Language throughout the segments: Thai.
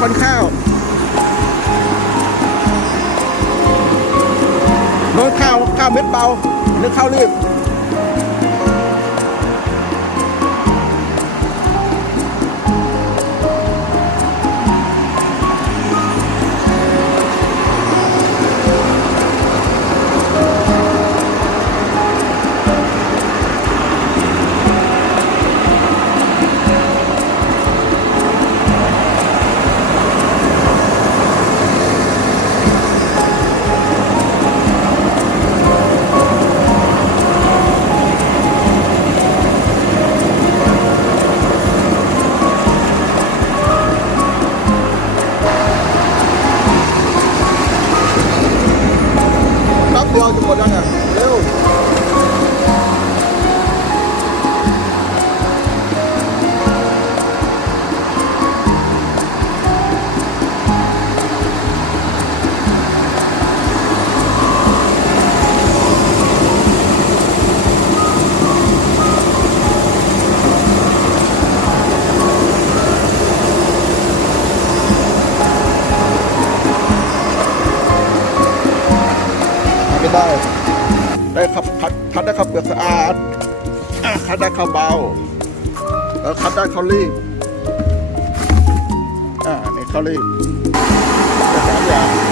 พันข้าวโน้นข้าวข้าวเม็ดเบาหรือข้าวรีบ ครับเดีย วจะหมดแล้วไงเร็วได้ ได้ขับพัดพัดได้ขับเปลือกสะอาดคัดได้ข้าวเบาแล้วคัดได้ข้าวรีบอ่านี่ข้าวรีบสามอย่าง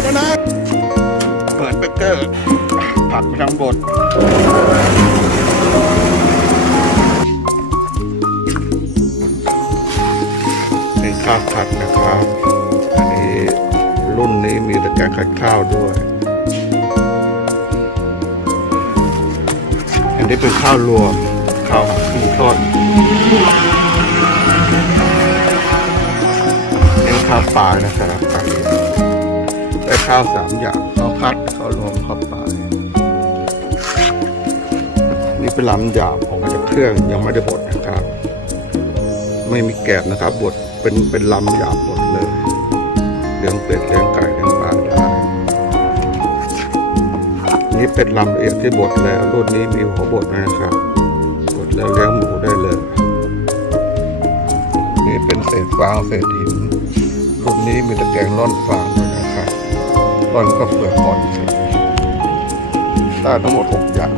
ดแล้วนะเปิดเบเกอร์ ผักไปทางบดนี่ข้าวผัดนะครับ อันนี้รุ่นนี้มีตะแกรงขัดข้าวด้วย อันนี้เป็นข้าวรวมข้าวครึ่งต้นนี่ข้าวปลานะครับ ข้าวสามอย่างข้าวพัดข้าวรวมข้าวปลานี่เป็นลำหยาบออกมาจากเครื่องยังไม่ได้บดนะครับ ไม่มีแกบนะครับบดเป็นเป็นลำหยาบหมดเลยเลี้ยงเป็ดเลี้ยงไก่เลี้ยงปลาได้นี่เป็นลำละเอียดที่บดแล้วรุ่นนี้มีหัวบดนะครับบดแล้วเลี้ยงหมูได้เลย นี่เป็นเศษฟางเศษหินรุ่นนี้มีตะแกรงร่อนฟาง ตอนก็เปลือกอ่อนเสร็จได้ทั้งหมดหกอย่าง